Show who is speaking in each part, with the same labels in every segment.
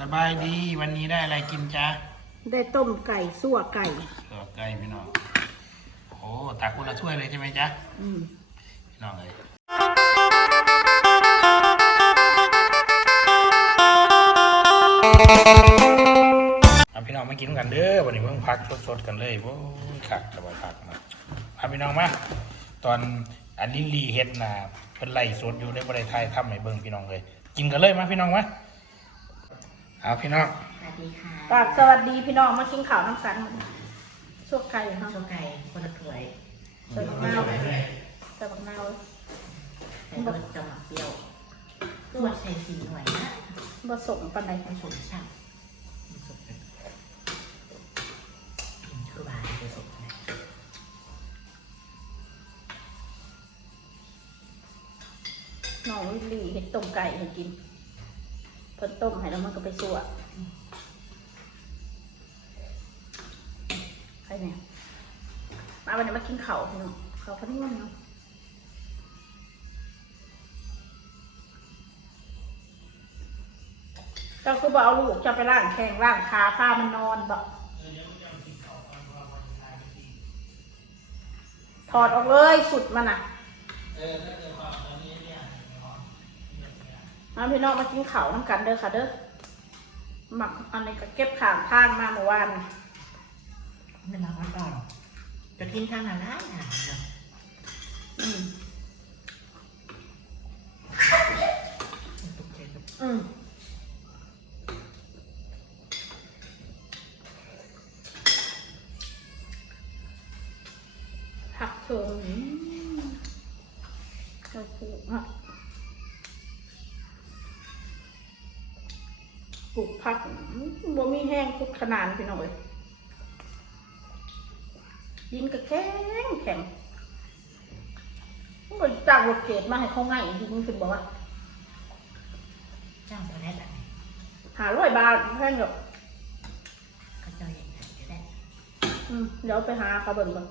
Speaker 1: สบายดีวันนี้ได้อะไรกินจ๊ะ
Speaker 2: ได้ต้มไก่สั่วไก่
Speaker 1: เออไก่พี่น้อง โอ้ตักคนละถ้วยเลยใช่ไหมจ๊ะ
Speaker 2: อืม
Speaker 1: พี่น้องเลยเอาพี่น้องมากินกันเด้อวันนี้เพิ่งพักสดๆกันเลยโอ้ยขักสบายพักมาเอาพี่น้องมาตอนอันลินลีเฮ็ดนะเพิ่นไล่สดอยู่ในบริไทยทำให้เบิ่งพี่น้องเลย กินกันเลยมาพี่น้องมา เอาพี่น้อง
Speaker 3: สวัสดีค่ะ
Speaker 2: กราบสวัสดีพี่น้องมากินข้าวน้ำกันสั่วไก่เนาะ
Speaker 3: ข้าวไก่คนละถ้วย
Speaker 2: ใส่บักนาวใส่บักนาว
Speaker 3: ใส่รสจะหมักเปรี้ยวตัวใส่สีหน่วยนะ
Speaker 2: ผสมปันใด
Speaker 3: ผสมช่างผสมกันคือบานผสมนะ
Speaker 2: น้องลิลลี่เห็ดต้มไก่ให้กินเพิ่ นต้มให้แล้วมันก็ไปสั่วใครเนี่ยมาวันนี้มากินเข้าวพี่น้องข้าพอดีมันเนาะก็คือบอกเอาลูกจะไปล่างแข้งล่างขาผ้ามันนอนบอกถอดออกเลยสุดมันอะ มาพี่น้องมากินข้าวน้ำกันเด้อค่ะเด้อหมักอันนี้ก็เก็บข่างทางมาเมื่อวาน
Speaker 3: ไม่มาก่อนจะกินข้างหน้าร้านอะ
Speaker 2: อืม
Speaker 3: ตกใจกับ
Speaker 2: อืม นาดพี่น้องเอ้ยดินก็แข็งแข็งมันก็จากโรเกตมาให้เขาง่ายดินขึ้นบอกว่า
Speaker 3: จ้างตัวได้แบบ
Speaker 2: หาร้อยบาทแพงแบบ
Speaker 3: ก็เจ้าใหญ่ๆก็ได้
Speaker 2: อืมเดี๋ยวไปหาเขาเบิ่งเบิ่ง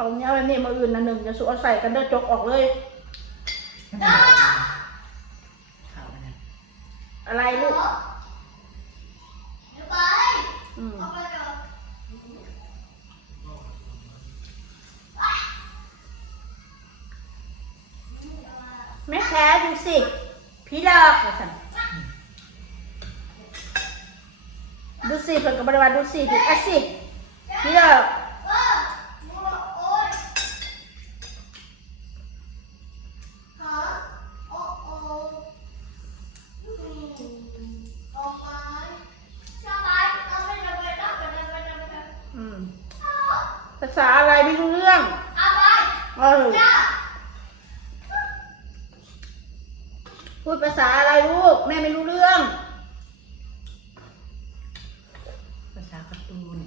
Speaker 2: เขาเนี่ยอะไรนี่มาอื่นนะหนึ่งจะสุเอาใส่กันเด้อจกออกเลย
Speaker 3: ข่าวนะ
Speaker 2: อะไรลูกอืมแม่แค่ดูสิพี่ดอกว่าซั่นดูสิเพิ่นก็บริวารดูสิดูอะสิพี่ดอกอืมภาษาอะไรไม่รู้เรื่องเออ พูดภาษาอะไรลูก แม่ไม่รู้เรื่อง
Speaker 3: ภาษาการ์ตูน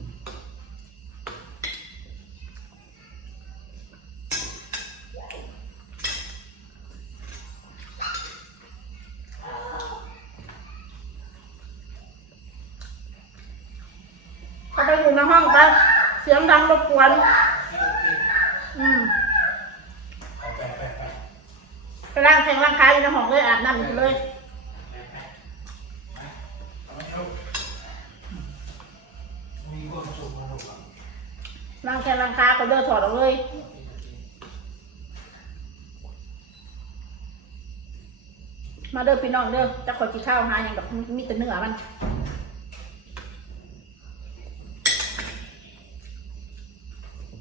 Speaker 2: เขาไปอยู่ในห้องไปเสียงดังรบกวน อืม ไปร่างแข่งร่างกายอยู่ในห้องเลยอาบน้ำอยู่เลยร่างแข่งร่างกายก็เดินถอดออกเลยมาเดินพี่น้องเด้อจะขอจีข้าวหาอย่างแบบมีแต่เนื้อมัน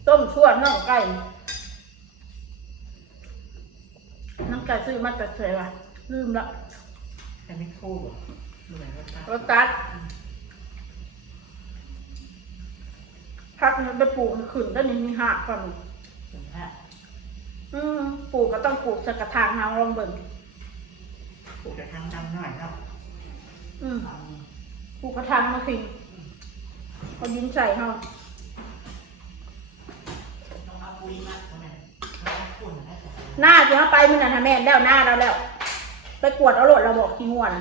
Speaker 2: ต้มชั่วน่องไก่ น้องไก่ซื้อมาจากไหนวะลืมละ
Speaker 3: แต่ไม่คู่เหมือนรถตัด
Speaker 2: รสตัดพักนี้ไปปลูกขึ้นด้านนี้มีหักก่อน
Speaker 3: ถึงว่า
Speaker 2: อืมปลูกก็ต้องปลูกสกระถางหางลองเบิ่ง
Speaker 3: ปลูกแต่ทางดำหน่อยเนาะ
Speaker 2: อืม
Speaker 3: เอา
Speaker 2: ปลูกกระถางมาพิงเอาดินใส่เฮา
Speaker 3: ต้องเอาปุ๋ยมา
Speaker 2: หน้าที่เขาไปมันน่ะทำแม่นแล้วหน้าเราแล้ว ไปกวดเอาหลดเราบอกขี้ง่วน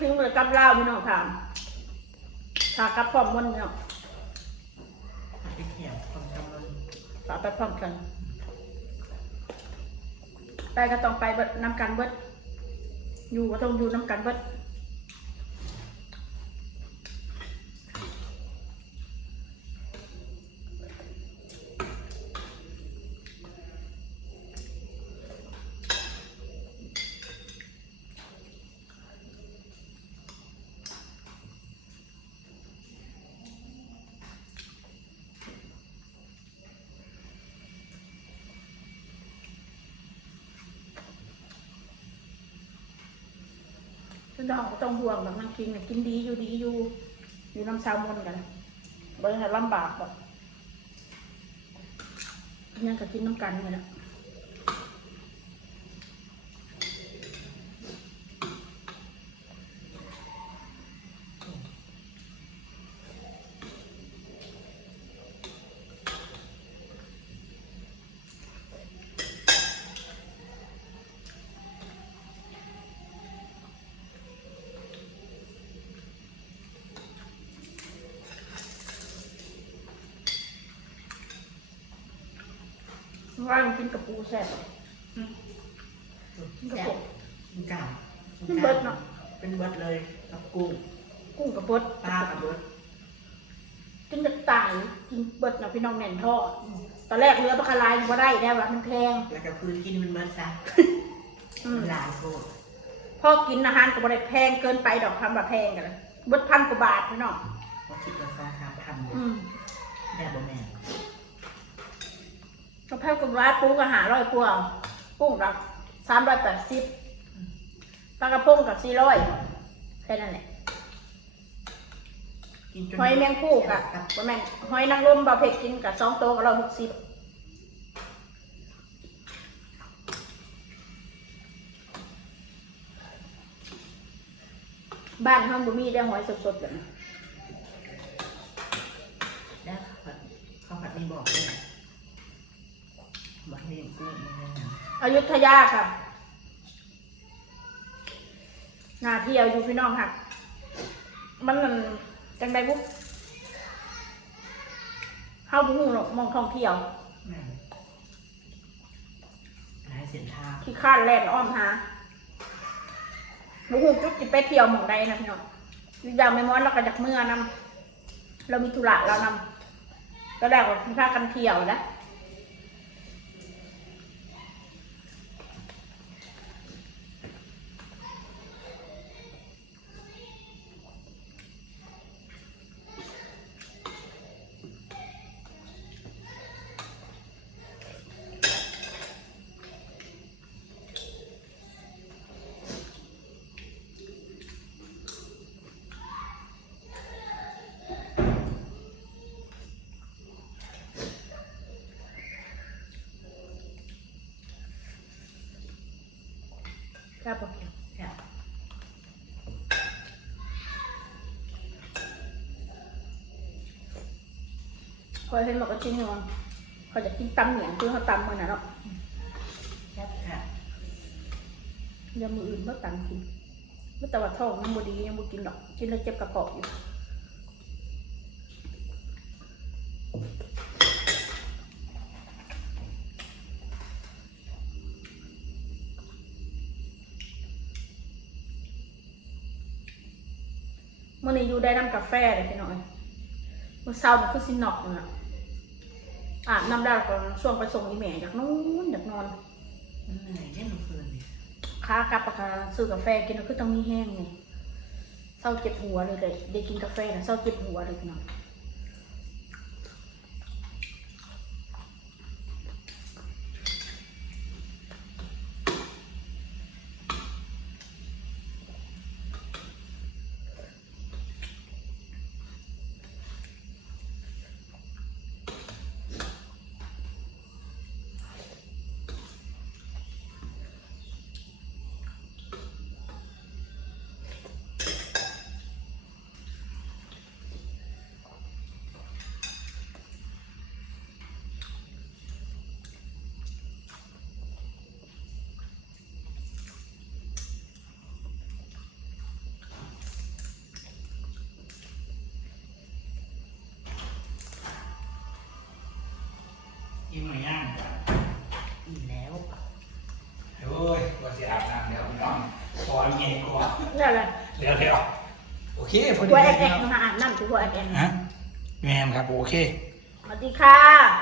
Speaker 2: คิงเลยกับเล่าวพี่น้องถามถากับพร้อมมันเนาะ
Speaker 3: ไปเที่ยวคนทำมัน
Speaker 2: ฝาไปพร้อมกันไปก็ต้องไปเบิดนำกันเบิดอยู่ก็ต้องอยู่น้ำกันเบิด พี่น้องก็ต้องห่วงแบบนั่งกินน่ะกินดีอยู่ดีอยู่ อยู่น้ำชาวมนกันบริหารลำบากแบบยังก็กินน้ำกันเลยนะ ว่ามันกินกับปูแซ่บกินกับ
Speaker 3: แซ่
Speaker 2: ปู
Speaker 3: บกินกล่าว
Speaker 2: เป็นเบิดเนาะ
Speaker 3: เป็นเบิดเลยกับกุ้ง
Speaker 2: กุ้งกับบด
Speaker 3: ปลากับเบิด
Speaker 2: กินกับตายกินเบิดเนาะพี่น้องแน่นท่ออตอนแรกเรือปลาคาลายมันก็ได้แล้วว่ามันแพง
Speaker 3: แล้วก็พื้นกินมันเบิดซะ
Speaker 2: อืม
Speaker 3: หลายโคตร
Speaker 2: พ่อกินอาหารกับบริแพงเกินไปดอกคำแบบแพงกันเลยเบิดพันกว่าบาทพี่น้อง
Speaker 3: พอคิดว่าสองสามพัน
Speaker 2: อืม
Speaker 3: ได้บ่แม่น
Speaker 2: กระเพรากระบาดปูก็หาร้อยกว่ากุ้งกับสามร้อยแปดสิบปลากระพงกับสี่ร้อยแค่นั้นแหละ
Speaker 3: กินจน
Speaker 2: หอยแมงผู้กับบ่แม่งหอยนางรมบะเพ็ดกินกับสองโตวกับร้อยหกสิบบ้านห้องบุมีได้หอยสดๆแบบนี้
Speaker 3: แล้วเขาผัดเขาผัดนี่บอกเลย บอกให้เลี้ยงกุ้งมันเลยนะ
Speaker 2: อยุธยาค่ะนาเที่ยวอยู่พี่น้องค่ะ มันนั่นจังใดบุ๊กเข้าบุ้งหรอกมองท่องเที่ยว
Speaker 3: แม่นหลายเส้นทาง
Speaker 2: ที่คาดแลนอ้อมหาบุ้งจุดจิไปเที่ยวหมองใดนะพี่น้องอยู่ยามไม่ม้อนเราก็จากเมื่อนำเรามีธุระเรานำก็ได้ว่าพี่พากันเที่ยวนะ ครับผม
Speaker 3: ค่ะ
Speaker 2: คอยเห็นบอกว่าจริงเนาะเขาจะกินตำเหนียงคือเขาตำมือน่ะเนาะ
Speaker 3: แซ่บค่ะ
Speaker 2: เดี๋ยวมืออื่นเมื่อตำกินเมื่อแต่ว่าท้องยังบ่ดียังบ่กินหรอกกินแล้วเจ็บกระเพาะอยู่ มื่อนี้อยู่ได้น้ำกาแฟเลยพี่น้อยมื่อเช้านี่คือสินอกน่ะอาบน้ำได้แล้วก็ช่วงไปส่งอีแม่อยากนอนอยากนอน
Speaker 3: มันเหนื่อยเนี่ยมันเกินดิ
Speaker 2: ค้ากลับอะค่ะซื้อกาแฟกินแล้วคือต้องมีแห้งไงเศร้าเจ็บหัวเลยเลยได้กินกาแฟนะเศร้าเจ็บหัวเลยพี่น้อง
Speaker 1: อิ่มหรือยัง
Speaker 3: อิ่มแล้ว
Speaker 1: โอ้ยว่าสิอาบน้ำเดี๋ยวพี่น้องขอเงี้ยก่อน
Speaker 2: เรื่องอะไร
Speaker 1: เดี๋ยวเดี๋ยวโอเคพอดี
Speaker 2: ตัว
Speaker 1: เล
Speaker 2: แอยนแอ
Speaker 1: พี่
Speaker 2: น
Speaker 1: น้อง
Speaker 2: มาอาบน้ำตัวแอนแอน
Speaker 1: ฮะแมนครับโอเค
Speaker 2: สวัสดีค่ะ